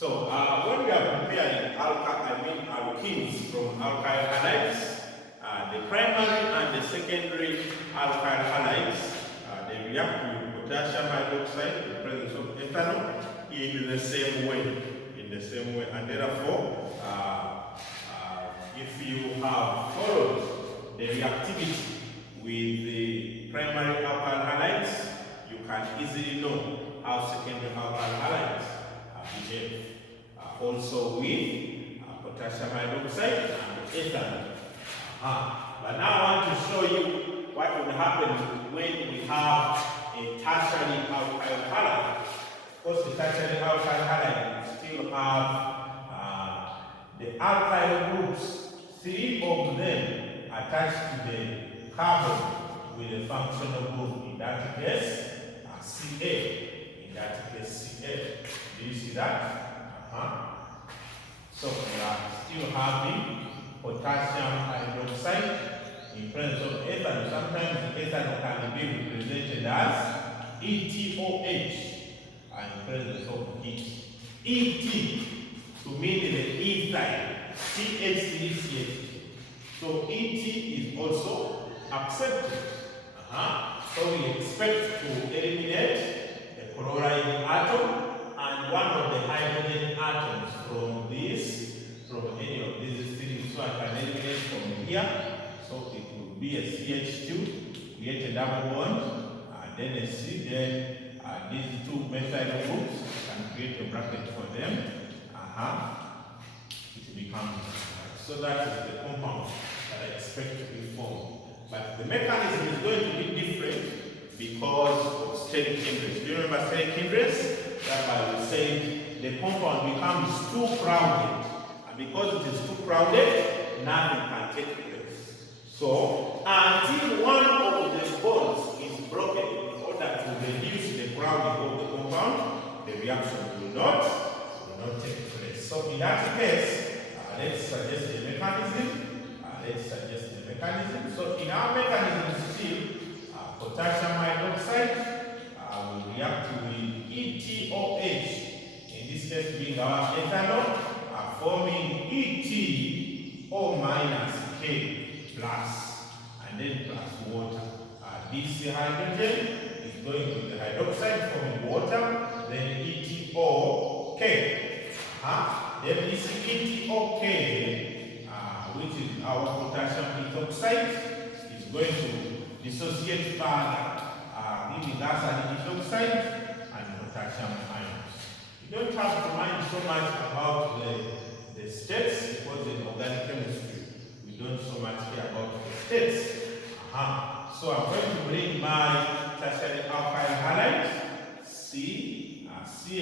So when we are preparing alkenes from alkyl halides, the primary and the secondary alkyl halides, they react with potassium hydroxide in the presence of ethanol in the same way. And therefore, if you have followed the reactivity with the primary alkyl halides, you can easily know how secondary alkyl halides behave. Also with potassium hydroxide and ethanol. But now I want to show you what would happen when we have a tertiary alkyl halide. Of course, the tertiary alkyl halide still have the alkyl groups, 3 of them attached to the carbon with a functional group. In that case, Ca. In that case, Ca. Do you see that? So we are still having potassium hydroxide in presence of ethanol. Sometimes ethanol can be represented as ETOH in presence of heat. ET to mean the ethyl, CH3CH2. So ET is also accepted. So we expect to eliminate the chloride atom and one of the hydrogen atoms from any of these three. So I can eliminate from here. So it will be a CH2, create a double bond, and then a C, then these two methyl groups, I can create a bracket for them. It becomes, so that is the compound that I expect to be formed. But the mechanism is going to be different because of steric hindrance. Do you remember steric hindrance? That we said the compound becomes too crowded. And because it is too crowded, nothing can take place. So, until one of the bonds is broken in order to reduce the crowding of the compound, the reaction will not take place. So, in that case, let's suggest a mechanism. So, in our mechanism still, potassium hydroxide will react with ETOH, in this case being our ethanol, forming ETO minus K plus, and then plus water. This hydrogen is going with the hydroxide forming water, then ETOK. Then this ETOK, which is our potassium ethoxide, is going to dissociate further, giving us an ethoxide and potassium ions. You don't have to mind so much about the states, because in organic chemistry we don't so much care about the states. So I'm going to bring my tertiary alkyl halide, CH3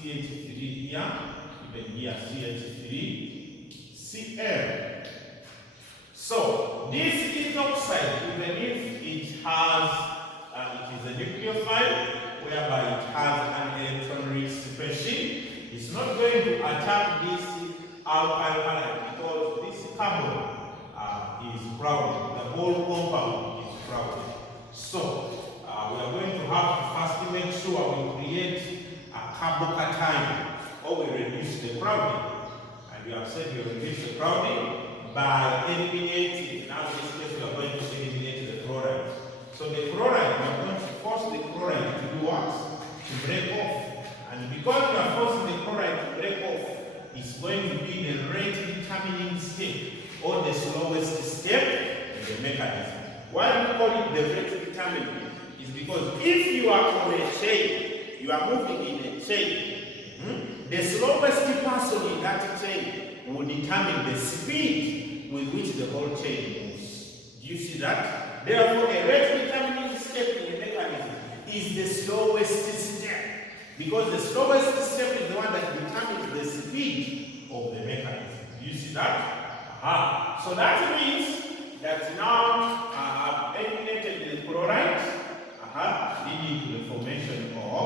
here, even here CH3, Cl. So this ethoxide, even if it has it is a nucleophile, whereby it has an electron rich species, it's not going to attack this alkyl halide because this carbon is crowded. The whole compound is crowded. So we are going to have to first make sure we create a carbocation, or we reduce the crowding. And we have said we reduce the crowding by eliminating. Now in this case we are going to eliminate the chloride. So the chloride, we are going to force the chloride to do what? To break off. And because we are forcing the chloride to break off, it's going to be the rate determining step, or the slowest step in the mechanism. Why we call it the rate determining is because if you are on a chain, you are moving in a chain, the slowest person in that chain will determine the speed with which the whole chain moves. Do you see that? Therefore, a rate determining step in the mechanism is the slowest step, because the slowest step is the one that determines the speed of the mechanism. Do you see that? So that means that now I've eliminated the chloride, leading to the formation of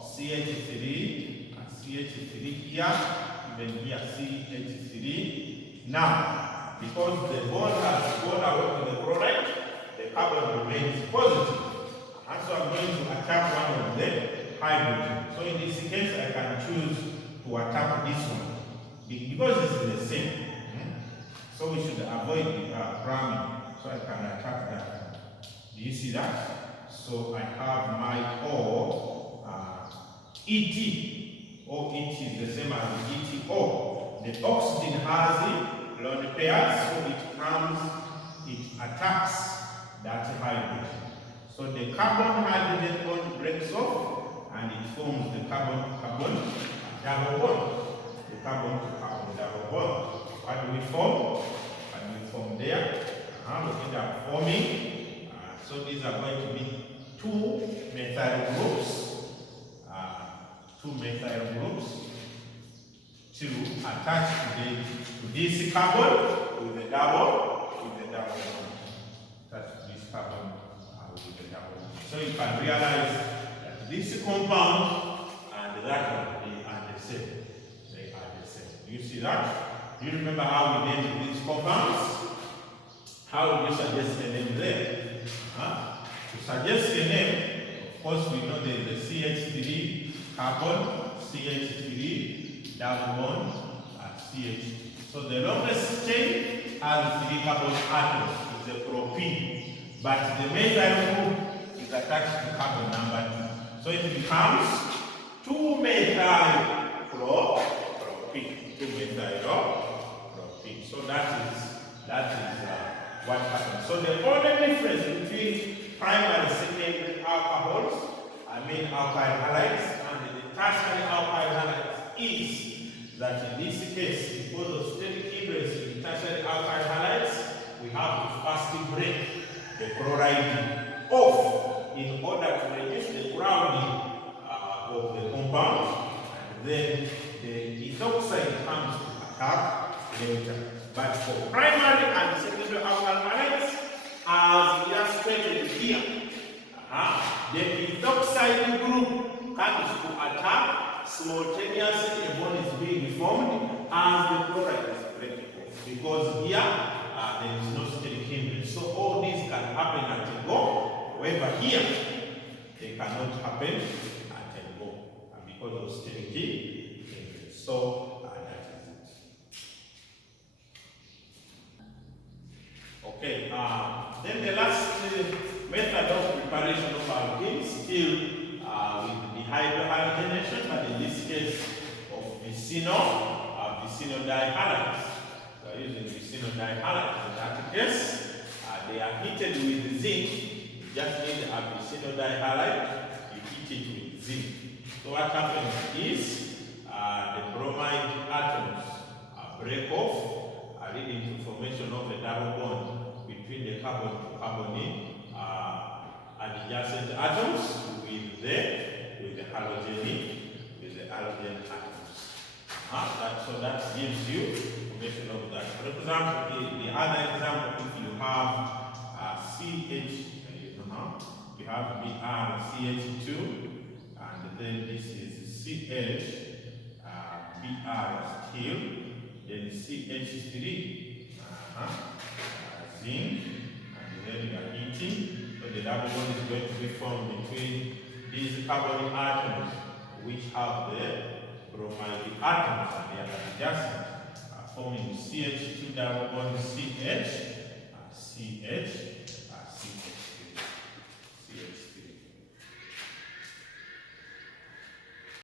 CH3, CH3 here, even here CH3. Now, because the bond has gone away with the chloride, the carbon remains positive. And so I'm going to attack one of the hydrogen. So in this case, I can choose to attack this one because it's the same. So we should avoid cramming. So I can attack that one. Do you see that? So I have my O, ET. OET is the same as ETO. The oxygen has the lone pairs, so it attacks that hydrogen. So the carbon hydrogen bond breaks off and it forms the carbon-carbon double bond. The carbon-to-carbon double bond. What do we form? What do we form there? We end up forming. So these are going to be two methyl groups. Two methyl groups to attach to this carbon with the double bond. Attach this carbon with the double bond. So you can realize that this compound and that one, they are the same. They are the same. Do you see that? Do you remember how we named these compounds? How would you suggest a name there? To suggest a name, of course we know there is the CH3 carbon, CH3 double bond, and CH2. So the longest chain has 3 carbon atoms, is the propene. But the methyl group is attached to carbon number 2. So it becomes 2-methyl propene. 2-methyl propene. So that is what happens. So the only difference between primary and secondary alcohols, alkyl halides, and the tertiary alkyl halides is that in this case, because of steric hindrance in tertiary alkyl halides, we have to first break the chloride off in order to reduce the grounding of the compound, and then the ethoxide comes to attack later. But for primary and secondary alkyl halides, as we are stated here, the ethoxide group comes to attack simultaneously. A bond is being formed as the chloride is breaking off. Because here there is no steric hindrance. So all these can happen at a go. However, here they cannot happen at a go because of steric hindrance. So that is it. Okay. Then the last method of preparation of alkenes, still with the hydrohalogenation, but in this case of vicino dihalides. So using vicino dihalides. In that case, they are heated with zinc. You just need a vicino dihalide, you heat it with zinc. So what happens is the bromide atoms break off, leading to formation of a double bond between the carbon to carbon adjacent atoms with the halogen atoms. So that gives you formation of that. For example, the other example, if you have you have BrCH2, and then this is CH, Br still, then CH3, zinc, and then you are heating. So the double bond is going to be formed between these carbon atoms, which have the bromide atoms, and they are adjacent, forming CH2 double bond CH, CH.